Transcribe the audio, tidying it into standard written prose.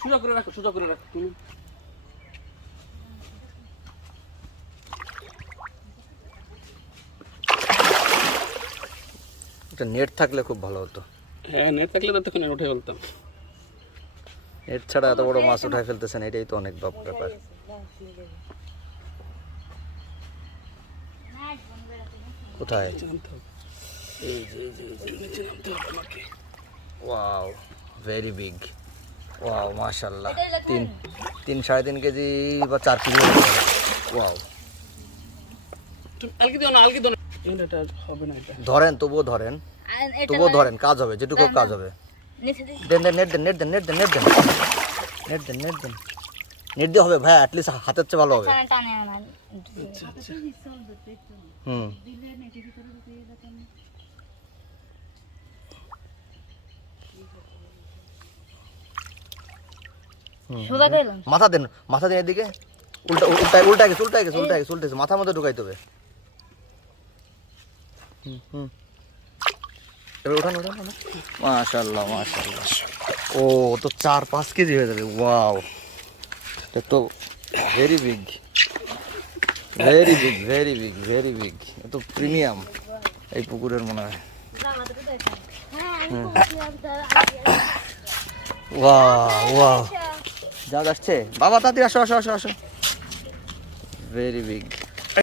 সোজা করে রাখো তুমি। একটা নেট থাকলে খুব ভালো হতো। হ্যাঁ, নেট থাকলে তো তখন উঠে ফেলতাম। নেট ছাড়া এত বড় মাছ উঠাই ফেলতেছেন, এটাই তো অনেক ব্যাপার। কোথায়? এই যে নিচে নামতে হবে আমাকে। Wow, very big. ওয়াও, মাশাআল্লাহ। 3-3.5 কেজি বা 4 কেজি। ওয়াও, আলগি দিও না। এটা হবে না। এটা ধরেন, তবুও ধরেন, কাজ হবে, যেটুকু কাজ হবে। দেন নেট দিয়ে হবে ভাই, অ্যাটলিস্ট হাতের চেয়ে ভালো হবে। হুম, মাথা দেন এদিকে। উল্টা গেছে, মাথার মধ্যে ঢুকাইতে হবে। এবার উঠান। মাশাআল্লাহ। ও তো 4-5 কেজি হয়ে যাবে। ওয়াও, এটা তো ভেরি বিগ। এ তো প্রিমিয়াম এই পুকুরের মনে হয়। ওয়াও, যা আসছে বাবা, তাড়াতাড়ি আসো। Very big.